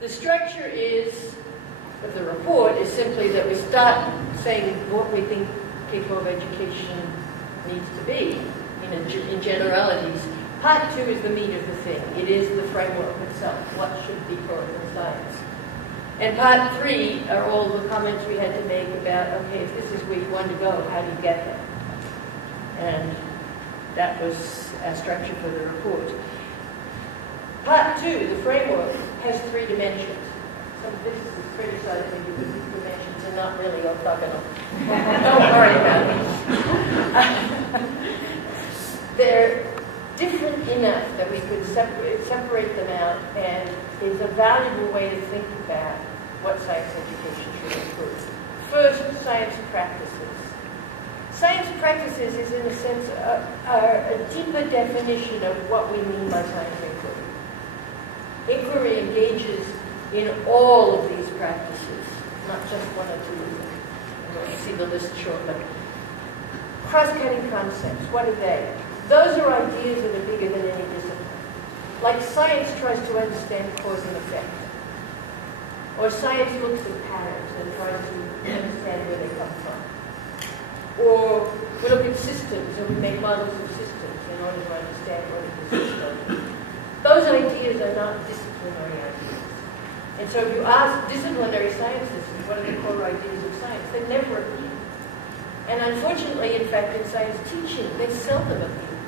The structure of the report is simply that we start saying what we think K-12 education needs to be in generalities. Part 2 is the meat of the thing. It is the framework itself. What should be taught in science? And part 3 are all the comments we had to make about, okay, if this is where you want to go, how do you get there? And that was our structure for the report. Part 2, the framework, has 3 dimensions. Some physicists criticize me because these dimensions are not really orthogonal. Don't worry about it. They're different enough that we could separate them out, and is a valuable way to think about what science education should include. First, science practices. Science practices is, in a sense, a deeper definition of what we mean by science inquiry. Inquiry engages in all of these practices, not just one or two. You'll see the list shortly. Crosscutting concepts, what are they? Those are ideas that are bigger than any discipline. Like science tries to understand cause and effect. Or science looks at patterns and tries to understand where they come from. Or we look at systems and we make models of systems in order to understand what is a system. Those ideas are not disciplinary ideas. And so if you ask disciplinary scientists what are the core ideas of science, they never appear. And unfortunately, in fact, in science teaching, they seldom appear.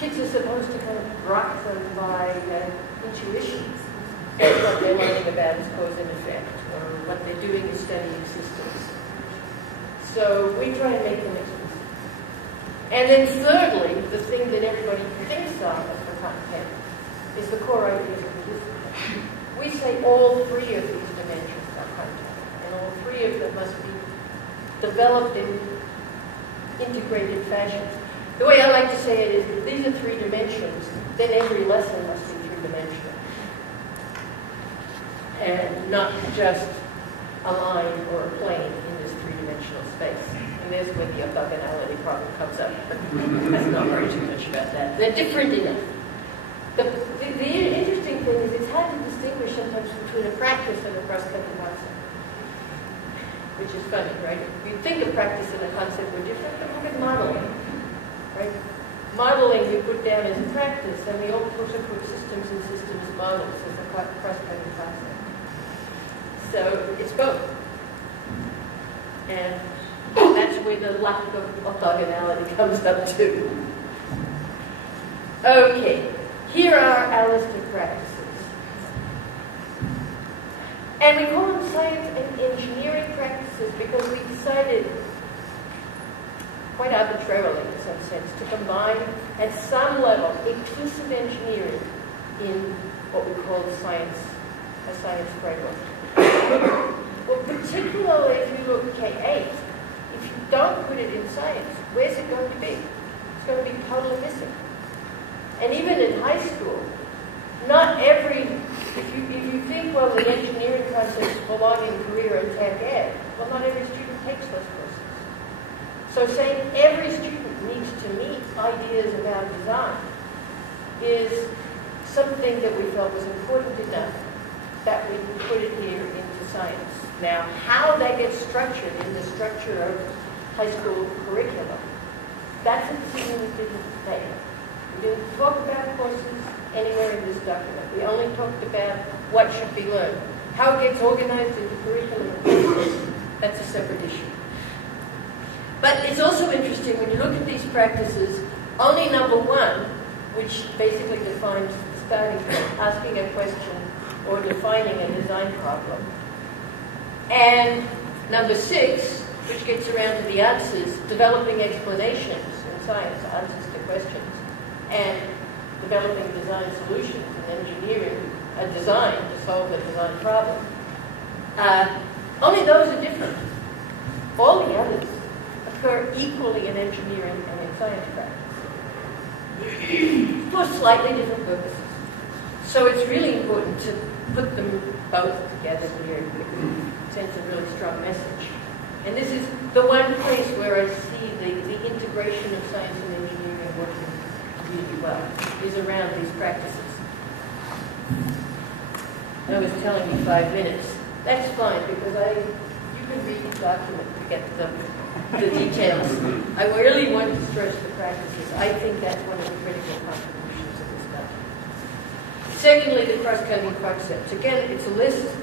Kids are supposed to kind of rock them by intuition. What they're learning about is cause and effect, or what they're doing is studying systems. So we try and make them explicit. And then thirdly, the thing that everybody thinks of as the content is the core ideas of the discipline. We say all 3 of these dimensions are content, and all 3 of them must be developed in integrated fashion. The way I like to say it is, if these are 3 dimensions, then every lesson must be 3-dimensional. And not just a line or a plane in this 3-dimensional space. And there's where the orthogonality problem comes up. But let's not worry too much about that. They're different enough. The interesting thing is it's hard to distinguish sometimes between a practice and a cross-cutting concept. Which is funny, right? If you think a practice and a concept were different, but look at modeling. Right? Modeling you put down as a practice, and we also put systems and systems models as a cross-cutting concept. So it's both. And that's where the lack of orthogonality comes up too. Okay, here are our list of practices. And we call them science and engineering practices because we decided, quite arbitrarily in some sense, to combine at some level inclusive engineering in what we call a science framework. Well, particularly if you look at K-8, if you don't put it in science, where's it going to be? It's going to be totally missing. And even in high school, not every, if you think, well, the engineering concepts belong in career and tech ed, well, not every student takes those courses. So saying every student needs to meet ideas about design is something that we felt was important enough that we put it here into science. Now, how that gets structured in the structure of high school curriculum, that's a decision we didn't make. We didn't talk about courses anywhere in this document. We only talked about what should be learned. How it gets organized into curriculum, that's a separate issue. But it's also interesting when you look at these practices, only number 1, which basically defines the starting point, asking a question or defining a design problem. And number 6, which gets around to the answers, developing explanations in science, answers to questions, and developing design solutions and engineering a design to solve a design problem. Only those are different. All the others occur equally in engineering and in science practice for slightly different purposes. So it's really important to put them both together here with sense a really strong message. And this is the one place where I see the integration of science and engineering working really well, is around these practices. I was telling you 5 minutes. That's fine, because you can read the document to get the details. I really want to stress the practices. I think that's one of the critical contributions of this document. Secondly, the cross-cutting concepts. Again, it's a list.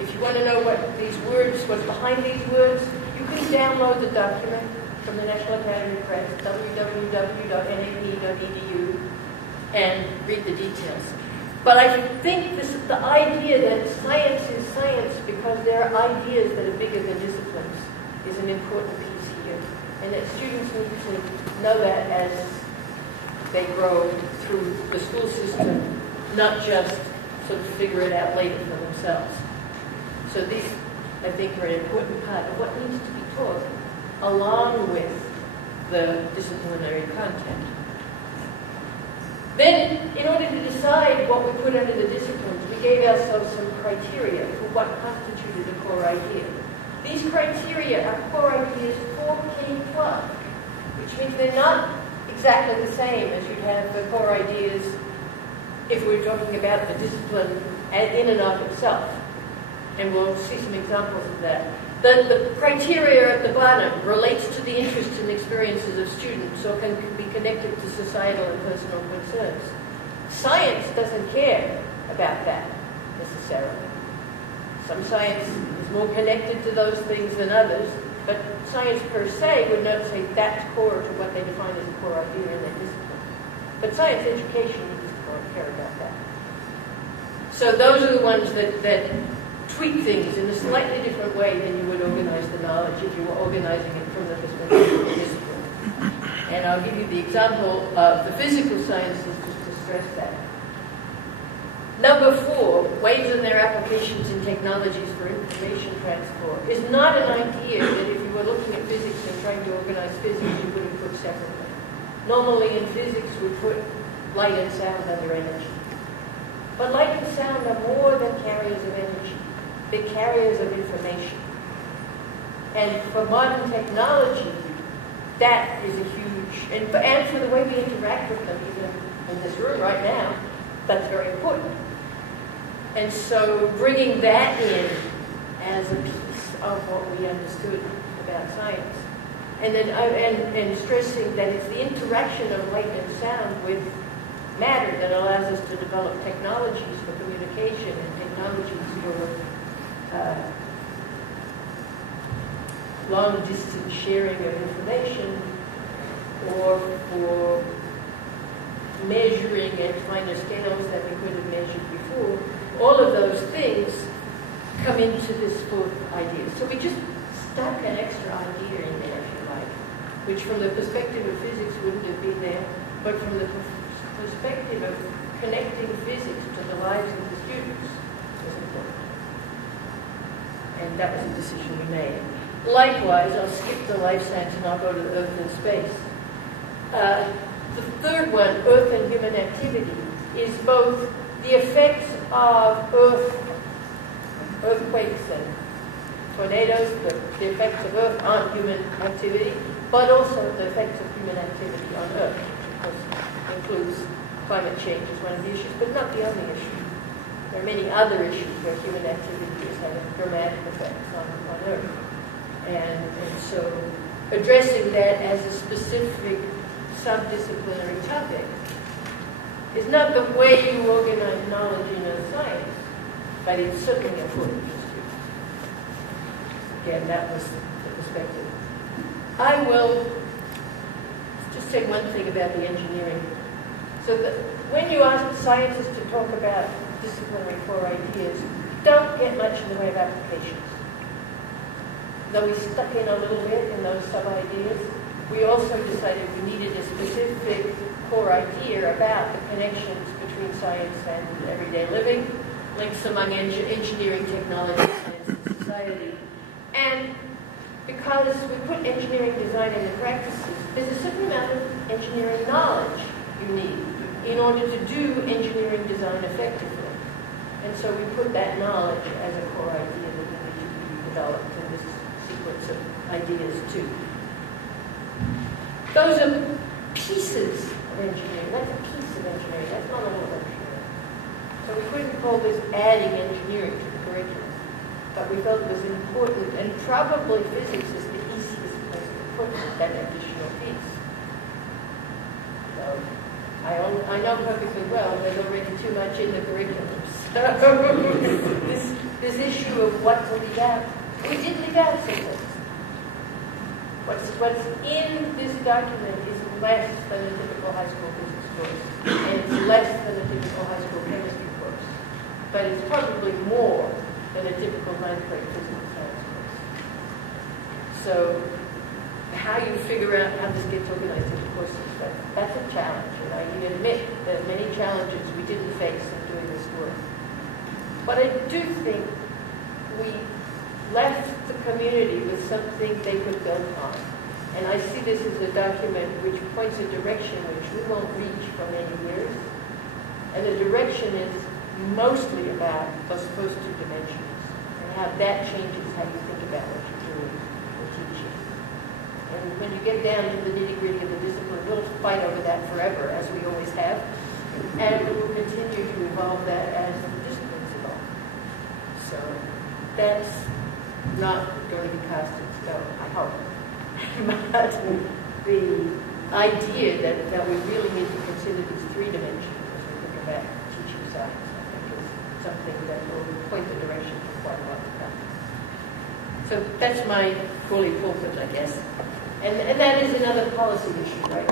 If you want to know what these words, what's behind these words, you can download the document from the National Academy of Press, www.nap.edu, and read the details. But I think the idea that science is science because there are ideas that are bigger than disciplines is an important piece here. And that students need to know that as they grow through the school system, not just sort of figure it out later for themselves. So these, I think, are an important part of what needs to be taught along with the disciplinary content. Then, in order to decide what we put under the disciplines, we gave ourselves some criteria for what constituted a core idea. These criteria are core ideas for K-12, which means they're not exactly the same as you'd have the core ideas if we were talking about the discipline in and of itself. And we'll see some examples of that. The criteria at the bottom relates to the interests and experiences of students or can be connected to societal and personal concerns. Science doesn't care about that necessarily. Some science is more connected to those things than others, but science per se would not say that's core to what they define as a core idea in their discipline. But science education needs to care about that. So those are the ones that tweak things in a slightly different way than you would organize the knowledge if you were organizing it from the perspective of the discipline. And I'll give you the example of the physical sciences just to stress that. Number 4, ways and their applications in technologies for information transport, is not an idea that if you were looking at physics and trying to organize physics, you would have put separately. Normally in physics, we put light and sound under energy. But light and sound are more than carriers of energy. They're carriers of information. And for modern technology, that is a huge, and for the way we interact with them, even in this room right now, that's very important. And so bringing that in as a piece of what we understood about science. And then and stressing that it's the interaction of light and sound with matter that allows us to develop technologies for communication and technologies for long-distance sharing of information or for measuring at finer scales that we could have measured before. All of those things come into this 4th idea. So we just stuck an extra idea in there, if you like, which from the perspective of physics wouldn't have been there, but from the perspective of connecting physics to the lives of the students was important. And that was a decision we made. Likewise, I'll skip the life science and I'll go to Earth and space. The 3rd one, Earth and human activity, is both the effects of earthquakes and tornadoes, the effects of Earth on human activity, but also the effects of human activity on Earth, which of course includes climate change as one of the issues, but not the only issue. There are many other issues where human activity is having dramatic effects on Earth. And so addressing that as a specific subdisciplinary topic is not the way you organize knowledge in a science, but it's certainly important to students. Again, that was the perspective. I will just say one thing about the engineering. So that when you ask scientists to talk about disciplinary core ideas, don't get much in the way of applications. Though we stuck in a little bit in those sub-ideas, we also decided we needed a specific core idea about the connections between science and everyday living, links among engineering, technology, science, and society. And because we put engineering design in the practices, there's a certain amount of engineering knowledge you need in order to do engineering design effectively. And so we put that knowledge as a core idea that we need to be developed in this sequence of ideas too. Those are pieces of engineering. That's a piece of engineering. That's not all of engineering. So we couldn't call this adding engineering to the curriculum. But we felt it was important, and probably physics is the easiest place to put that additional piece. So I know perfectly well there's already too much in the curriculum. So this issue of what to leave out, we did leave out some things. What's in this document is less than a typical high school physics course, and it's less than a typical high school chemistry course. But it's probably more than a typical ninth grade physical science course. So how you figure out how this gets organized in the courses, that's a challenge. And I can admit that many challenges we didn't face in doing this work. But I do think we left the community with something they could build on. And I see this as a document which points a direction which we won't reach for many years. And the direction is mostly about those first two dimensions and how that changes how you think about what you're doing or teaching. And when you get down to the nitty-gritty of the discipline, we'll fight over that forever, as we always have. And we will continue to evolve that as the disciplines evolve. So that's not going to be cast in stone, I hope. But the idea that we really need to consider these three dimensions as we think about teaching science, I think is something that will point the direction for quite a lot to come. So that's my fully pulpit, I guess. And that is another policy issue, right?